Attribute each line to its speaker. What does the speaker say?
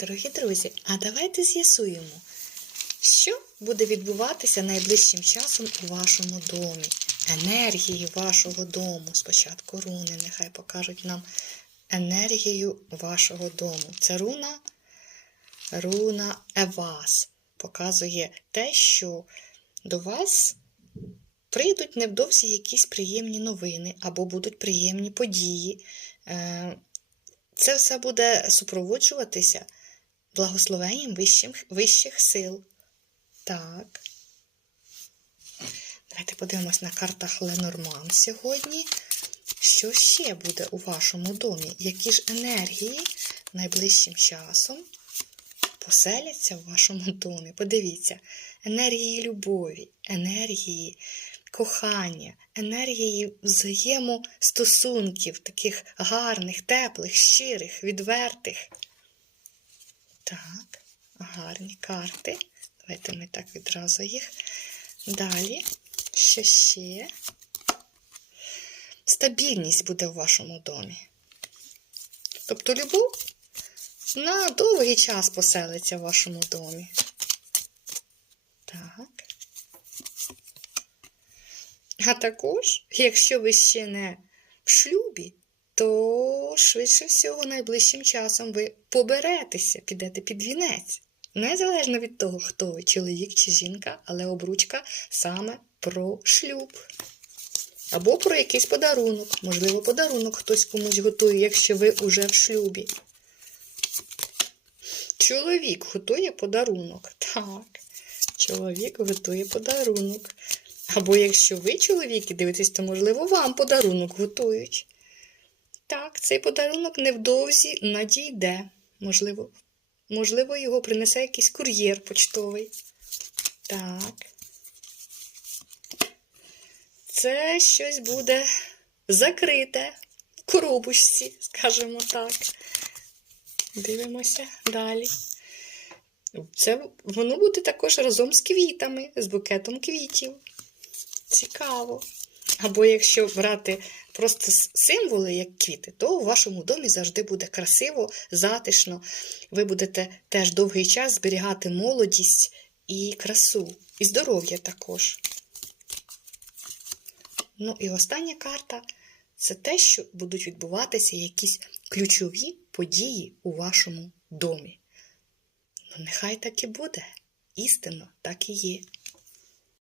Speaker 1: Дорогі друзі, а давайте з'ясуємо, що буде відбуватися найближчим часом у вашому домі. Енергії вашого дому. Спочатку руни, нехай покажуть нам енергію вашого дому. Це руна, руна Евас. Показує те, що до вас прийдуть невдовзі якісь приємні новини або будуть приємні події. Е, Це все буде супроводжуватися благословенням вищих, вищих сил. Так. Давайте подивимось на картах Ленорман сьогодні. Що ще буде у вашому домі? Які ж енергії найближчим часом поселяться в вашому домі? Подивіться, енергії любові, енергії кохання, енергії взаємостосунків, таких гарних, теплих, щирих, відвертих. Так, гарні карти. Давайте ми так відразу їх. Далі, що ще? Стабільність буде в вашому домі. Тобто любов на довгий час поселиться в вашому домі. Так. А також, якщо ви ще не в шлюбі, то швидше всього найближчим часом ви поберетеся, підете під вінець. Незалежно від того, хто ви, чоловік чи жінка, але обручка саме про шлюб. Або про якийсь подарунок. Можливо, подарунок хтось комусь готує, якщо ви уже в шлюбі. Чоловік готує подарунок. Так. Чоловік готує подарунок. Або якщо ви чоловік і дивитесь, то, можливо, вам подарунок готують. Так, цей подарунок невдовзі надійде. Можливо, можливо, його принесе якийсь кур'єр почтовий. Так. Це щось буде закрите в коробочці, скажімо так. Дивимося далі. Це воно буде також разом з квітами, з букетом квітів. Цікаво. Або якщо брати просто символи, як квіти, то у вашому домі завжди буде красиво, затишно. Ви будете теж довгий час зберігати молодість і красу, і здоров'я також. Ну і остання карта це те, що будуть відбуватися якісь ключові події у вашому домі. Ну, нехай так і буде. Істинно так і є.